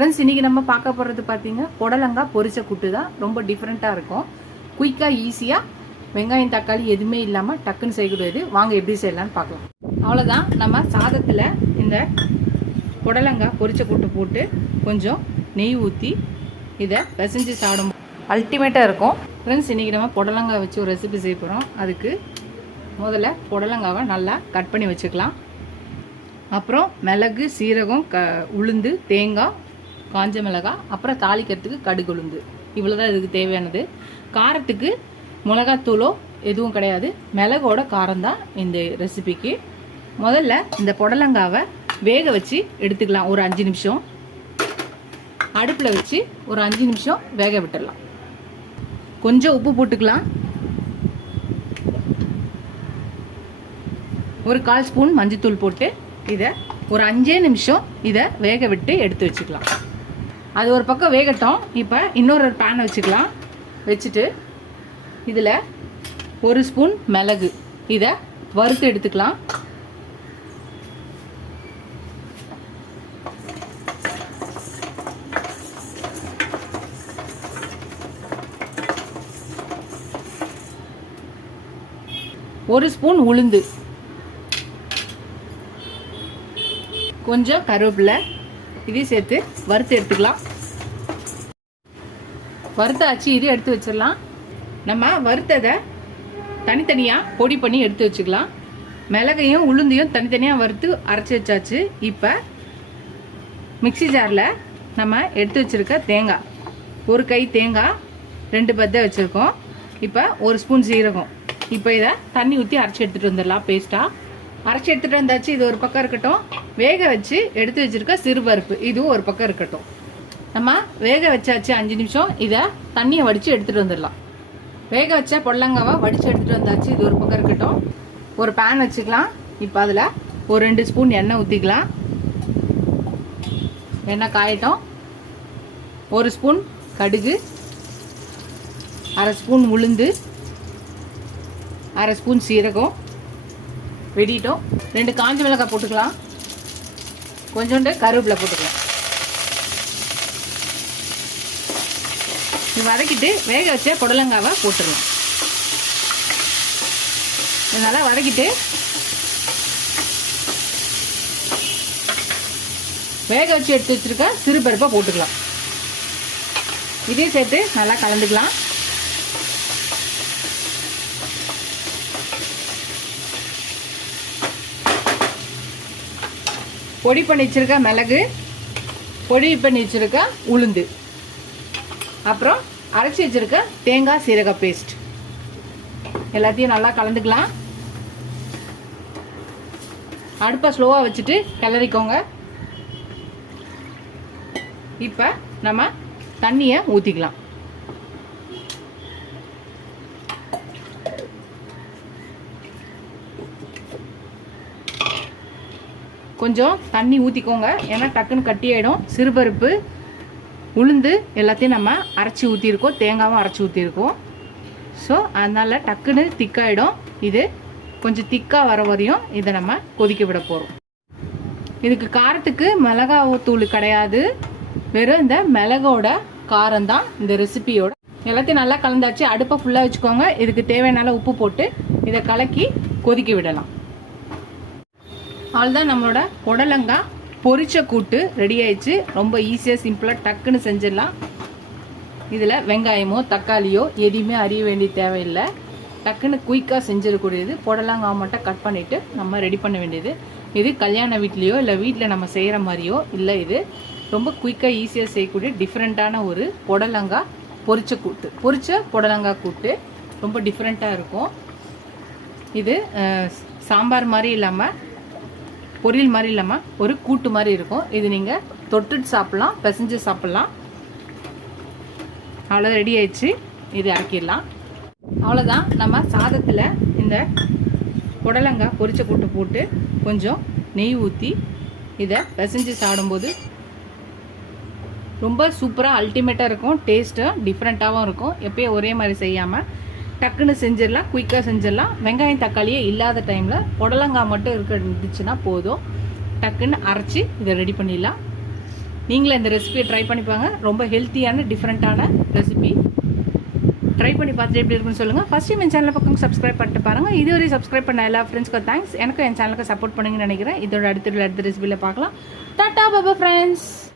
Friends, இன்றைக்கி நம்ம பார்க்க போகிறது பார்த்தீங்க புடலங்காய் பொரிச்ச கூட்டு தான். ரொம்ப டிஃப்ரெண்ட்டாக இருக்கும். குயிக்காக ஈஸியாக வெங்காயம் தக்காளி எதுவுமே இல்லாமல் டக்குன்னு செய்யக்கூடியது. வாங்க எப்படி செய்யலான்னு பார்க்கலாம். அவ்வளோதான். நம்ம சாதத்தில் இந்த புடலங்காய் பொரிச்ச கூட்டு போட்டு கொஞ்சம் நெய் ஊற்றி இதை பிசைஞ்சு சாப்பிடும் அல்டிமேட்டாக இருக்கும். ஃப்ரெண்ட்ஸ், இன்றைக்கி நம்ம புடலங்காய் வச்சு ஒரு ரெசிபி செய்ய போகிறோம். அதுக்கு முதல்ல புடலங்காவை நல்லா கட் பண்ணி வச்சுக்கலாம். அப்புறம் மிளகு, சீரகம், உளுந்து, தேங்காய், காஞ்ச மிளகாய், அப்புறம் தாளிக்கிறதுக்கு கடுகு, உளுந்து, இவ்வளோ தான் இதுக்கு தேவையானது. காரத்துக்கு மிளகாத்தூளோ எதுவும் கிடையாது, மிளகோட காரம் தான் இந்த ரெசிபிக்கு. முதல்ல இந்த புடலங்காவை வேக வச்சு எடுத்துக்கலாம். ஒரு 5 நிமிஷம் அடுப்பில் வச்சு ஒரு 5 நிமிஷம் வேக விட்டுடலாம். கொஞ்சம் உப்பு போட்டுக்கலாம். ஒரு 1/4 ஸ்பூன் மஞ்சத்தூள் போட்டு இதை ஒரு 5 நிமிஷம் இதை வேக விட்டு எடுத்து வச்சுக்கலாம். அது ஒரு பக்கம் வேகட்டும். இப்போ இன்னொரு பேனை வச்சுக்கலாம். வச்சுட்டு இதில் 1 ஸ்பூன் மிளகு இதை வறுத்து எடுத்துக்கலாம். ஒரு ஸ்பூன் உளுந்து, கொஞ்சம் கருவேப்பிலை, இதையும் சேர்த்து வறுத்து எடுத்துக்கலாம். வறுத்தாச்சு, இது எடுத்து வச்சிடலாம். நம்ம வறுத்ததை தனித்தனியாக பொடி பண்ணி எடுத்து வச்சுக்கலாம். மிளகையும் உளுந்தையும் தனித்தனியாக வறுத்து அரைச்சி வச்சாச்சு. இப்போ மிக்சி ஜாரில் நம்ம எடுத்து வச்சுருக்க தேங்காய், ஒரு கை தேங்காய், 2 பத்தை வச்சுருக்கோம். இப்போ 1 ஸ்பூன் சீரகம். இப்போ இதை தண்ணி ஊற்றி அரைச்சி எடுத்துகிட்டு வந்துடலாம். பேஸ்ட்டாக அரைச்சி எடுத்துகிட்டு வந்தாச்சு. இது ஒரு பக்கம் இருக்கட்டும். வேக வச்சு எடுத்து வச்சுருக்க சிறுபருப்பு இதுவும் ஒரு பக்கம் இருக்கட்டும். நம்ம வேக வச்சாச்சு 5 நிமிஷம். இதை தண்ணியை வடித்து எடுத்துகிட்டு வந்துடலாம். வேக வச்ச புடலங்காவை வடித்து எடுத்துகிட்டு வந்தாச்சு. இது ஒரு பக்கம் இருக்கட்டும். ஒரு பேன் வச்சுக்கலாம். இப்போ அதில் ஒரு 2 ஸ்பூன் எண்ணெய் ஊற்றிக்கலாம். எண்ணெய் காயட்டும். 1 ஸ்பூன் கடுகு, 1/2 ஸ்பூன் உளுந்து, 1/2 ஸ்பூன் சீரகம் வெடிட்டோம். 2 காஞ்ச மிளகாய் போட்டுக்கலாம். கொஞ்சோண்டு கருவேப்பிலை போட்டுக்கலாம். இது வதக்கிட்டு வேக வச்ச புடலங்காவை போட்டுடலாம். நல்லா வதக்கிட்டு வேக வச்சு எடுத்து வச்சிருக்க சிறுபருப்பை போட்டுக்கலாம். இதையும் சேர்த்து நல்லா கலந்துக்கலாம். பொடி பண்ணி வச்சிருக்க மிளகு, பொடி பண்ணி வச்சிருக்க உளுந்து, அப்புறம் அரைச்சி வச்சிருக்க தேங்காய் சீரக பேஸ்ட் எல்லாத்தையும் நல்லா கலந்துக்கலாம். அடுப்பை ஸ்லோவாக வச்சுட்டு கிளறிக்கோங்க. இப்போ நம்ம தண்ணியை ஊற்றிக்கலாம். கொஞ்சம் தண்ணி ஊற்றிக்கோங்க, ஏன்னா டக்குன்னு கட்டி ஆகிடும். சிறுபருப்பு, உளுந்து எல்லாத்தையும் நம்ம அரைச்சி ஊற்றிருக்கோம், தேங்காவும் அரைச்சி ஊற்றிருக்கோம். ஸோ அதனால் டக்குன்னு திக்காயிடும். இது கொஞ்சம் திக்காக வர வரையும் இதை நம்ம கொதிக்க விட போகிறோம். இதுக்கு காரத்துக்கு மிளகாத்தூள் கிடையாது, வெறும் இந்த மிளகோட காரம் தான் இந்த ரெசிபியோட. எல்லாத்தையும் நல்லா கலந்தாச்சு. அடுப்பை ஃபுல்லாக வச்சுக்கோங்க. இதுக்கு தேவையான உப்பு போட்டு இதை கலக்கி கொதிக்க விடலாம். அவ்வளோதான், நம்மளோட புடலங்காய் பொரிச்ச கூட்டு ரெடி ஆயிடுச்சு. ரொம்ப ஈஸியாக சிம்பிளாக டக்குன்னு செஞ்சிடலாம். இதில் வெங்காயமோ தக்காளியோ எதையுமே அறிய வேண்டிய தேவையில்லை. டக்குன்னு குயிக்காக செஞ்சிடக்கூடியது. புடலங்காய் மட்டும் கட் பண்ணிவிட்டு நம்ம ரெடி பண்ண வேண்டியது. இது கல்யாண வீட்லேயோ இல்லை வீட்டில் நம்ம செய்கிற மாதிரியோ இல்லை. இது ரொம்ப குயிக்காக ஈஸியாக செய்யக்கூடிய டிஃப்ரெண்ட்டான ஒரு புடலங்காய் பொரிச்ச கூட்டு. பொரிச்ச புடலங்காய் கூட்டு ரொம்ப டிஃப்ரெண்ட்டாக இருக்கும். இது சாம்பார் மாதிரி இல்லாமல், பொரியல் மாதிரி இல்லாமல் ஒரு கூட்டு மாதிரி இருக்கும். இது நீங்கள் தொட்டுட்டு சாப்பிட்லாம், பிசைஞ்சு சாப்பிட்லாம். அவ்வளோ ரெடி ஆயிடுச்சு. இது இறக்கிடலாம். அவ்வளோதான். நம்ம சாதத்தில் இந்த புடலங்காய் பொரிச்ச கூட்டு போட்டு கொஞ்சம் நெய் ஊற்றி இதை பிசைஞ்சு சாப்பிடும்போது ரொம்ப சூப்பராக அல்டிமேட்டாக இருக்கும். டேஸ்ட்டு டிஃப்ரெண்ட்டாகவும் இருக்கும். எப்பயும் ஒரே மாதிரி செய்யாமல் டக்குன்னு செஞ்சிடலாம், குயிக்காக செஞ்சிடலாம். வெங்காயம் தக்காளியே இல்லாத டைமில் புடலங்காய் மட்டும் இருந்துச்சுன்னா போதும். டக்குன்னு அரைச்சி இதை ரெடி பண்ணிடலாம். நீங்களும் இந்த ரெசிபியை ட்ரை பண்ணிப்பாங்க. ரொம்ப ஹெல்த்தியான டிஃப்ரெண்ட்டான ரெசிபி. ட்ரை பண்ணி பார்த்துட்டு எப்படி இருக்குன்னு சொல்லுங்கள். ஃபஸ்ட்டு என் சேனல் பக்கம் சப்ஸ்கிரைப் பண்ணிட்டு பாருங்கள். இதுவரை சப்ஸ்கிரைப் பண்ண எல்லா ஃப்ரெண்ட்ஸ்க்கும் தேங்க்ஸ். எனக்கும் என் சேனலுக்கு சப்போர்ட் பண்ணுங்கன்னு நினைக்கிறேன். இதோட அடுத்த ரெசிபியில் பார்க்கலாம். Tata Baba friends.